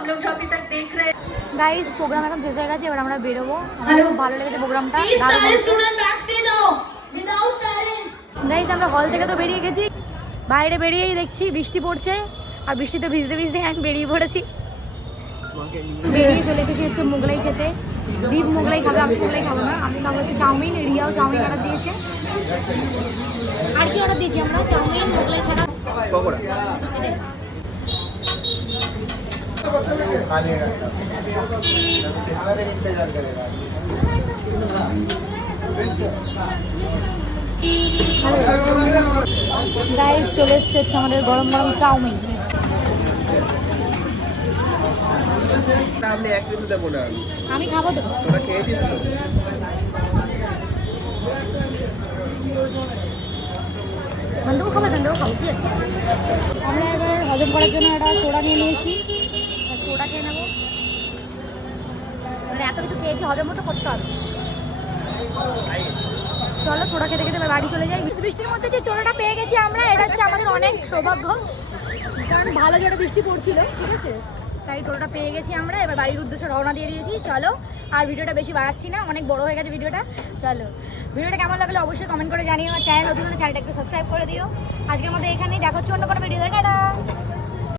हम लोग जो अभी तक देख रहे हैं। গাইস প্রোগ্রাম এখন শেষ হয়ে গেছে, এবার আমরা বেরোবো। আমার খুব ভালো লেগেছে প্রোগ্রামটা। গাইস আমরা হল থেকে তো বেরিয়ে গেছি, বাইরে বেরিয়েই দেখছি বৃষ্টি পড়ছে, আর বৃষ্টিতে ভিজতে ভিজতে আমি বেরিয়ে পড়েছি। বেরিয়ে চলে এসেছি হচ্ছে মোগলাই খেতে। দীপ মোগলাই খাবে, আমি মোগলাই খাবো না, আমি খাবো হচ্ছে চাউমিন। রিয়াও চাউমিন অর্ডার দিয়েছে। আর কি অর্ডার দিয়েছি আমরা? চাউমিন, মোগলাই ছাড়া গাইস চলে এসছে আমাদের গরম গরম চাউমিন। আমি খাবো তো। বন্ধুও খাবো, বন্ধুও খাবো। কি আছে? আমরা এবার হজম করার জন্য একটা সোডা নিয়ে নিয়েছি, সোডা খেয়ে নেবো। মানে এত কিছু খেয়েছি, হজম তো করতে হবে। চলো সোডা খেতে খেতে বাড়ি চলে যাই। বৃষ্টির মধ্যে যে টোটোটা পেয়ে গেছি আমরা, এটা হচ্ছে আমাদের অনেক সৌভাগ্য, কারণ ভালো জোরে বৃষ্টি পড়ছিল, ঠিক আছে? তাই টোটোটা পেয়ে গেছি আমরা, এবার বাড়ির উদ্দেশ্যে রওনা দিয়ে দিয়েছি। চলো, আর ভিডিওটা বেশি বাড়াচ্ছি না, অনেক বড় হয়ে গেছে ভিডিওটা। চলো, ভিডিওটা কেমন লাগলো অবশ্যই কমেন্ট করে জানিও। আমার চ্যানেল নতুন হলে চ্যানেলটা একটু সাবস্ক্রাইব করে দিও। আজকের মধ্যে এখানেই দেখা হচ্ছে অন্য কোনো ভিডিও। টাটা।